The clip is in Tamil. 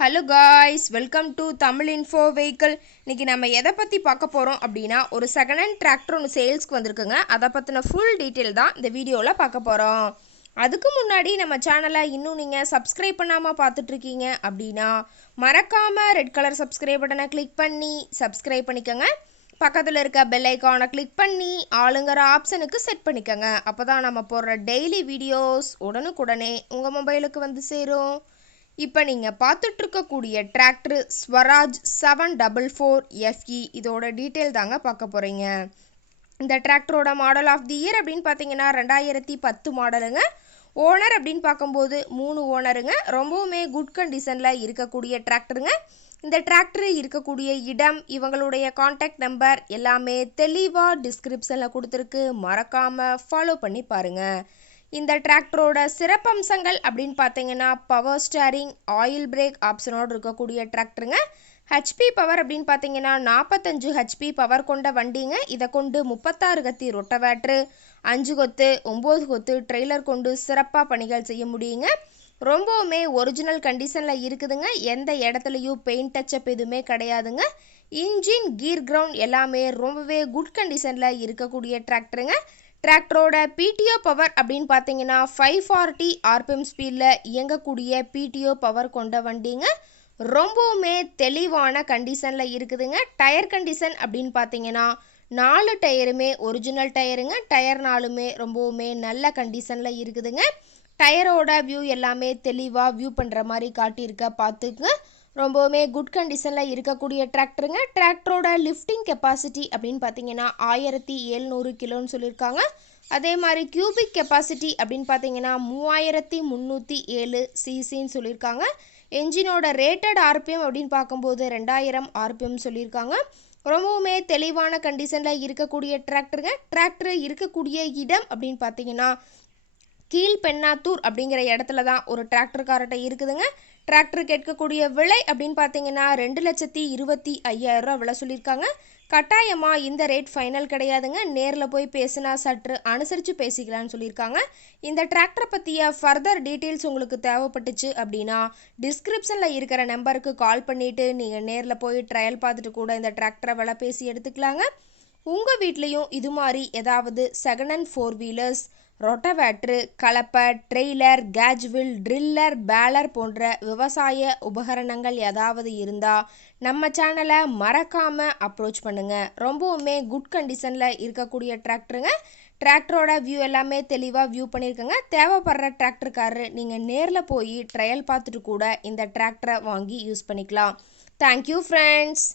Hello guys, welcome to Tamil info vehicle. இன்றைக்கி நம்ம எதை பற்றி பார்க்க போகிறோம் அப்படின்னா, ஒரு செகண்ட் ஹேண்ட் டிராக்டர் ஒன்று சேல்ஸ்க்கு வந்திருக்குங்க. அதை பற்றின ஃபுல் டீட்டெயில் தான் இந்த வீடியோவில் பார்க்க போகிறோம். அதுக்கு முன்னாடி நம்ம சேனலை இன்னும் நீங்கள் சப்ஸ்கிரைப் பண்ணாமல் பார்த்துட்ருக்கீங்க அப்படின்னா மறக்காமல் ரெட் கலர் சப்ஸ்கிரைப் பட்டனை கிளிக் பண்ணி சப்ஸ்கிரைப் பண்ணிக்கோங்க. பக்கத்தில் இருக்க பெல் ஐக்கானை கிளிக் பண்ணி ஆளுங்கிற ஆப்ஷனுக்கு செட் பண்ணிக்கோங்க. அப்போ தான் நம்ம போடுற டெய்லி வீடியோஸ் உடனுக்குடனே உங்கள் மொபைலுக்கு வந்து சேரும். இப்போ நீங்கள் பார்த்துட்ருக்கக்கூடிய டிராக்டர் ஸ்வராஜ் 744 FE. இதோட டீட்டெயில் தாங்க பார்க்க போகிறீங்க. இந்த டிராக்டரோட மாடல் ஆஃப் தி இயர் அப்படின்னு பார்த்தீங்கன்னா 2010 மாடலுங்க. ஓனர் அப்படின்னு பார்க்கும்போது 3 ஓனருங்க. ரொம்பவுமே குட் கண்டிஷனில் இருக்கக்கூடிய டிராக்டருங்க. இந்த டிராக்டர் இருக்கக்கூடிய இடம், இவங்களுடைய காண்டாக்ட் நம்பர் எல்லாமே தெளிவாக டிஸ்கிரிப்ஷனில் கொடுத்துருக்கு. மறக்காமல் ஃபாலோ பண்ணி பாருங்கள். இந்த டிராக்டரோட சிறப்பம்சங்கள் அப்படின்னு பார்த்தீங்கன்னா பவர் ஸ்டேரிங், ஆயில் பிரேக் ஆப்ஷனோடு இருக்கக்கூடிய டிராக்டருங்க. ஹெச்பி பவர் அப்படின்னு பார்த்தீங்கன்னா 45 ஹெச்பி பவர் கொண்ட வண்டிங்க. இதை கொண்டு 36 கத்தி ரொட்டவேட்ரு, 5 கொத்து 9 கொத்து ட்ரெய்லர் கொண்டு சிறப்பாக பணிகள் செய்ய முடியுங்க. ரொம்பவுமே ஒரிஜினல் கண்டிஷனில் இருக்குதுங்க. எந்த இடத்துலையும் பெயிண்ட் டச்சப் எதுவுமே கிடையாதுங்க. இன்ஜின், கீர் கிரவுண்ட் எல்லாமே ரொம்பவே குட் கண்டிஷனில் இருக்கக்கூடிய டிராக்டருங்க. டிராக்டரோட பிடிஓ பவர் அப்படின்னு பார்த்தீங்கன்னா 540 RPM ஸ்பீடில் இயங்கக்கூடிய பிடிஓ பவர் கொண்ட வண்டிங்க. ரொம்பவுமே தெளிவான கண்டிஷனில் இருக்குதுங்க. டயர் கண்டிஷன் அப்படின்னு பார்த்தீங்கன்னா 4 டயருமே ஒரிஜினல் டயருங்க. டயர் 4மே ரொம்பவுமே நல்ல கண்டிஷனில் இருக்குதுங்க. டயரோட வியூ எல்லாமே தெளிவாக வியூ பண்ணுற மாதிரி காட்டியிருக்க பார்த்துக்குங்க. ரொம்பவுமே குட் கண்டிஷனில் இருக்கக்கூடிய டிராக்டருங்க. டிராக்டரோட லிஃப்டிங் கெப்பாசிட்டி அப்படின்னு பார்த்தீங்கன்னா 1700 கிலோன்னு சொல்லியிருக்காங்க. அதே மாதிரி கியூபிக் கெப்பாசிட்டி அப்படின்னு பார்த்தீங்கன்னா 3307 சிசின்னு சொல்லியிருக்காங்க. என்ஜினோட ரேட்டட் RPM அப்படின்னு பார்க்கும்போது 2000 RPM சொல்லியிருக்காங்க. ரொம்பவுமே தெளிவான கண்டிஷனில் இருக்கக்கூடிய டிராக்டருங்க. டிராக்டர் இருக்கக்கூடிய இடம் அப்படின்னு பார்த்தீங்கன்னா கீழ்பெண்ணாத்தூர் அப்படிங்கிற இடத்துல தான் ஒரு டிராக்டர்கார்ட்ட இருக்குதுங்க. டிராக்டர் கேட்கக்கூடிய விலை அப்படின்னு பார்த்தீங்கன்னா 2,25,000 விலை சொல்லியிருக்காங்க. கட்டாயமாக இந்த ரேட் ஃபைனல் கிடையாதுங்க. நேரில் போய் பேசினா சற்று அனுசரித்து பேசிக்கலான்னு சொல்லியிருக்காங்க. இந்த டிராக்டரை பற்றிய ஃபர்தர் டீட்டெயில்ஸ் உங்களுக்கு தேவைப்பட்டுச்சு அப்படின்னா டிஸ்கிரிப்ஷனில் இருக்கிற நம்பருக்கு கால் பண்ணிவிட்டு நீங்கள் நேரில் போய் ட்ரையல் பார்த்துட்டு கூட இந்த டிராக்டரை விலை பேசி எடுத்துக்கலாங்க. உங்கள் வீட்லேயும் இது மாதிரி ஏதாவது செகண்ட் ஹேண்ட் 4 வீலர்ஸ், ரொட்டவேட்ரு, கலப்பை, ட்ரெய்லர், கேஜ்வில், ட்ரில்லர், பேலர் போன்ற விவசாய உபகரணங்கள் ஏதாவது இருந்தால் நம்ம சேனலை மறக்காமல் அப்ரோச் பண்ணுங்கள். ரொம்பவுமே குட் கண்டிஷனில் இருக்கக்கூடிய டிராக்டருங்க. டிராக்டரோட வியூ எல்லாமே தெளிவாக வியூ பண்ணியிருக்கேங்க. தேவைப்படுற டிராக்டர்காரரு நீங்கள் நேரில் போய் ட்ரையல் பார்த்துட்டு கூட இந்த டிராக்டரை வாங்கி யூஸ் பண்ணிக்கலாம். Thank you friends.